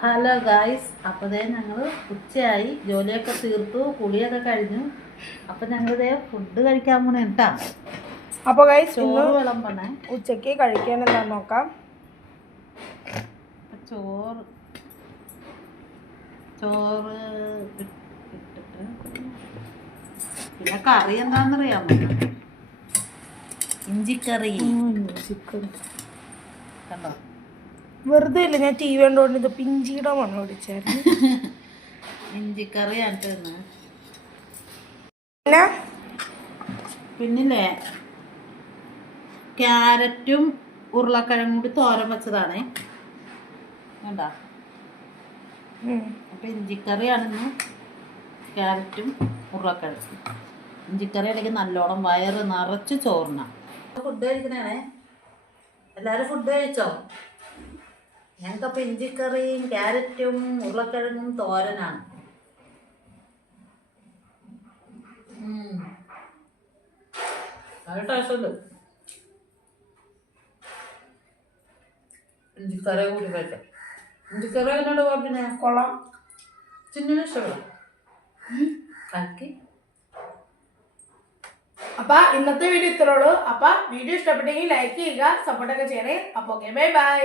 Hello guys, അപ്പോൾ ഞങ്ങൾ ഉച്ചയായി, ജോലിയൊക്കെ തീർത്തു, കുളിയൊക്കെ കഴിഞ്ഞു. അപ്പോൾ ഞങ്ങളിതേ ഫുഡ് കഴിക്കാൻ പോണേ കേട്ടാ. അപ്പോൾ ഗായ്സ് ചോറ് വിളമ്പണേ. ഉച്ചയ്ക്ക് കഴിക്കാൻ എന്താന്ന് നോക്കാം. ചോറ് ചോറ് ഇട്ടിട്ട് പിന്നെ കറി എന്താണെന്നറിയാമോ? ഇഞ്ചിക്കറി. കണ്ടോ? വെറുതെ ഇല്ല, ഞാൻ ടി വി കണ്ടോണ്ട് ഇത് പിഞ്ചിയുടെ മണം പിടിച്ചായിരുന്നു. ഇഞ്ചിക്കറിയാണ് തിന്ന്. പിന്നെ പിന്നില്ലേ ക്യാരറ്റും ഉരുളക്കിഴങ്ങും കൂടി തോരൻ വെച്ചതാണേ. കണ്ടോ? അപ്പം ഇഞ്ചിക്കറിയാണെന്ന് ക്യാരറ്റും ഉരുളക്കിഴങ്ങും. ഇഞ്ചിക്കറി അല്ലെങ്കിൽ നല്ലോണം വയറ് നിറച്ച് ചോറിന. ഫുഡ് കഴിക്കണേ. എല്ലാവരും ഫുഡ് കഴിച്ചോ? ഞങ്ങൾക്കപ്പോൾ ഇഞ്ചിക്കറിയും ക്യാരറ്റും ഉരുളക്കിഴങ്ങും തോരനാണ്. നല്ല ടേസ്റ്റുണ്ട്. ഇഞ്ചിക്കറി കൂടി കഴിക്കാം. ഇഞ്ചിക്കറി എന്നോട് പിന്നെ കൊള്ളാം. ചിന്നിന് ഇഷ്ടപ്പെടാം. കലക്കി. അപ്പൊ ഇന്നത്തെ വീഡിയോ ഇത്രേ ഉള്ളൂ. അപ്പൊ വീഡിയോ ഇഷ്ടപ്പെട്ടെങ്കിൽ ലൈക്ക് ചെയ്യുക, സപ്പോർട്ടൊക്കെ ചെയ്യണേ. അപ്പൊ ഓക്കെ, ബൈ ബൈ.